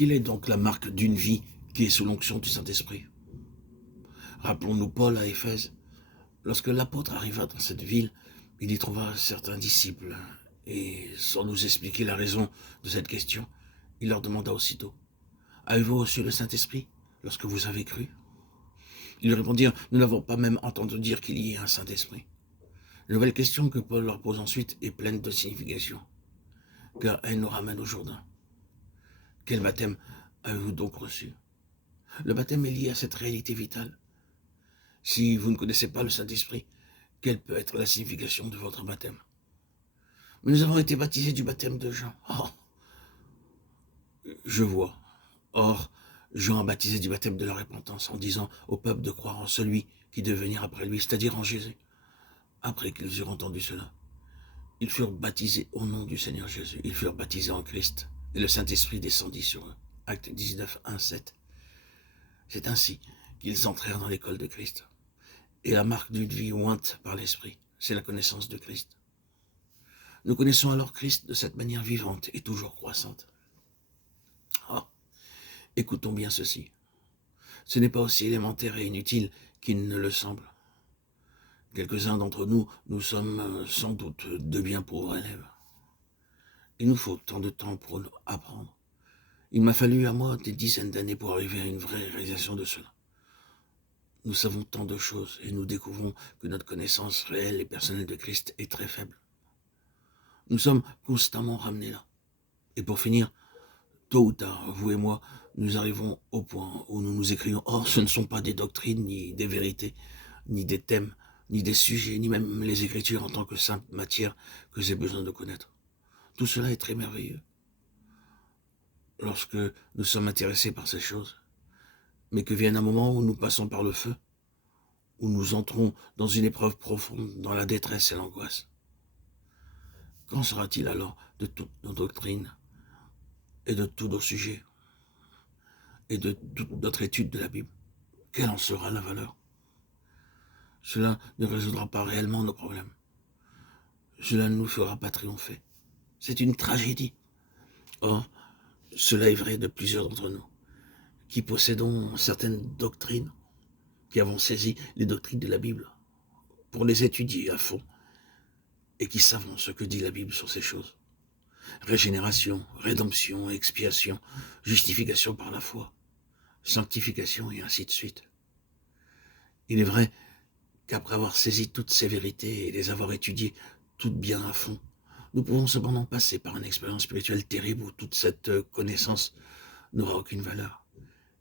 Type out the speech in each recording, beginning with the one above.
Quelle est donc la marque d'une vie qui est sous l'onction du Saint-Esprit? Rappelons-nous Paul à Éphèse. Lorsque l'apôtre arriva dans cette ville, il y trouva certains disciples, et sans nous expliquer la raison de cette question, il leur demanda aussitôt, « Avez-vous reçu le Saint-Esprit lorsque vous avez cru ?» Ils lui répondirent, « Nous n'avons pas même entendu dire qu'il y ait un Saint-Esprit. » La nouvelle question que Paul leur pose ensuite est pleine de signification, car elle nous ramène au Jourdain. Quel baptême avez-vous donc reçu? Le baptême est lié à cette réalité vitale. Si vous ne connaissez pas le Saint-Esprit, quelle peut être la signification de votre baptême? Mais nous avons été baptisés du baptême de Jean. Oh, je vois. Or, Jean a baptisé du baptême de la repentance en disant au peuple de croire en celui qui devait venir après lui, c'est-à-dire en Jésus. Après qu'ils eurent entendu cela, ils furent baptisés au nom du Seigneur Jésus. Ils furent baptisés en Christ et le Saint-Esprit descendit sur eux. Acte 19, 1, 7. C'est ainsi qu'ils entrèrent dans l'école de Christ. Et la marque d'une vie ointe par l'Esprit, c'est la connaissance de Christ. Nous connaissons alors Christ de cette manière vivante et toujours croissante. Oh, écoutons bien ceci. Ce n'est pas aussi élémentaire et inutile qu'il ne le semble. Quelques-uns d'entre nous, nous sommes sans doute de bien pauvres élèves. Il nous faut tant de temps pour apprendre. Il m'a fallu à moi des dizaines d'années pour arriver à une vraie réalisation de cela. Nous savons tant de choses et nous découvrons que notre connaissance réelle et personnelle de Christ est très faible. Nous sommes constamment ramenés là. Et pour finir, tôt ou tard, vous et moi, nous arrivons au point où nous nous écrions « Oh, ce ne sont pas des doctrines, ni des vérités, ni des thèmes, ni des sujets, ni même les Écritures en tant que simple matière que j'ai besoin de connaître. » Tout cela est très merveilleux lorsque nous sommes intéressés par ces choses, mais que vienne un moment où nous passons par le feu, où nous entrons dans une épreuve profonde, dans la détresse et l'angoisse. Qu'en sera-t-il alors de toutes nos doctrines et de tous nos sujets et de toute notre étude de la Bible? Quelle en sera la valeur? Cela ne résoudra pas réellement nos problèmes. Cela ne nous fera pas triompher. C'est une tragédie. Or, cela est vrai de plusieurs d'entre nous, qui possédons certaines doctrines, qui avons saisi les doctrines de la Bible pour les étudier à fond, et qui savons ce que dit la Bible sur ces choses. Régénération, rédemption, expiation, justification par la foi, sanctification et ainsi de suite. Il est vrai qu'après avoir saisi toutes ces vérités et les avoir étudiées toutes bien à fond, nous pouvons cependant passer par une expérience spirituelle terrible où toute cette connaissance n'aura aucune valeur,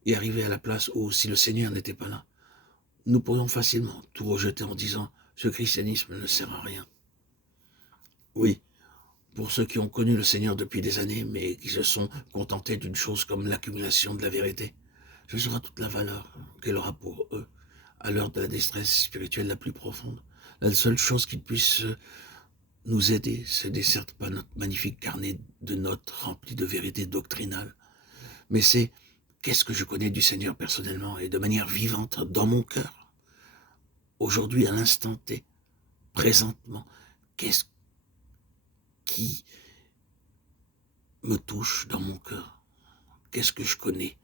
et arriver à la place où, si le Seigneur n'était pas là, nous pourrions facilement tout rejeter en disant « ce christianisme ne sert à rien ». Oui, pour ceux qui ont connu le Seigneur depuis des années, mais qui se sont contentés d'une chose comme l'accumulation de la vérité, ce sera toute la valeur qu'elle aura pour eux, à l'heure de la détresse spirituelle la plus profonde. La seule chose qui puisse nous aider, ce n'est certes pas notre magnifique carnet de notes rempli de vérités doctrinales, mais c'est qu'est-ce que je connais du Seigneur personnellement et de manière vivante dans mon cœur. Aujourd'hui, à l'instant T, présentement, qu'est-ce qui me touche dans mon cœur? Qu'est-ce que je connais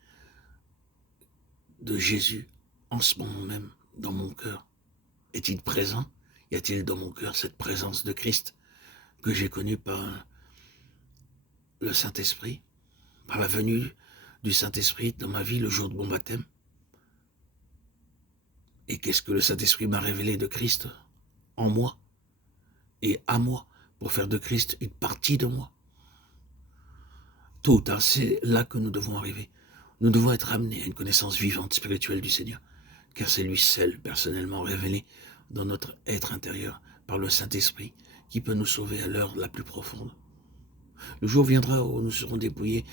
de Jésus en ce moment même dans mon cœur? Est-il présent? Y a-t-il dans mon cœur cette présence de Christ que j'ai connue par le Saint-Esprit, par la venue du Saint-Esprit dans ma vie le jour de mon baptême? Et qu'est-ce que le Saint-Esprit m'a révélé de Christ en moi et à moi pour faire de Christ une partie de moi? Tôt ou tard, c'est là que nous devons arriver. Nous devons être amenés à une connaissance vivante, spirituelle du Seigneur, car c'est lui seul, personnellement révélé dans notre être intérieur par le Saint-Esprit, qui peut nous sauver à l'heure la plus profonde. Le jour viendra où nous serons dépouillés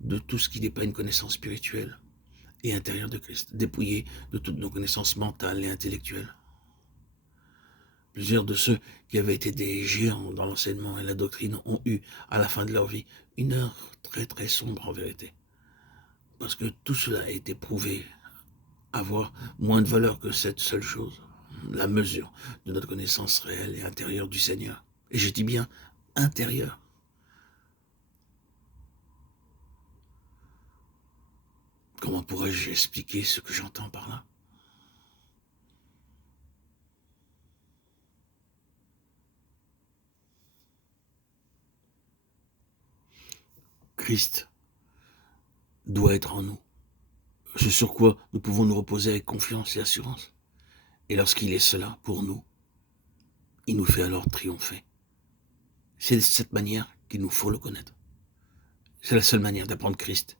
de tout ce qui n'est pas une connaissance spirituelle et intérieure de Christ, dépouillés de toutes nos connaissances mentales et intellectuelles. Plusieurs de ceux qui avaient été des géants dans l'enseignement et la doctrine ont eu, à la fin de leur vie, une heure très très sombre en vérité. Parce que tout cela a été prouvé avoir moins de valeur que cette seule chose, la mesure de notre connaissance réelle et intérieure du Seigneur. Et je dis bien intérieure. Comment pourrais-je expliquer ce que j'entends par là? Christ doit être en nous, ce sur quoi nous pouvons nous reposer avec confiance et assurance. Et lorsqu'il est cela pour nous, il nous fait alors triompher. C'est de cette manière qu'il nous faut le connaître. C'est la seule manière d'apprendre Christ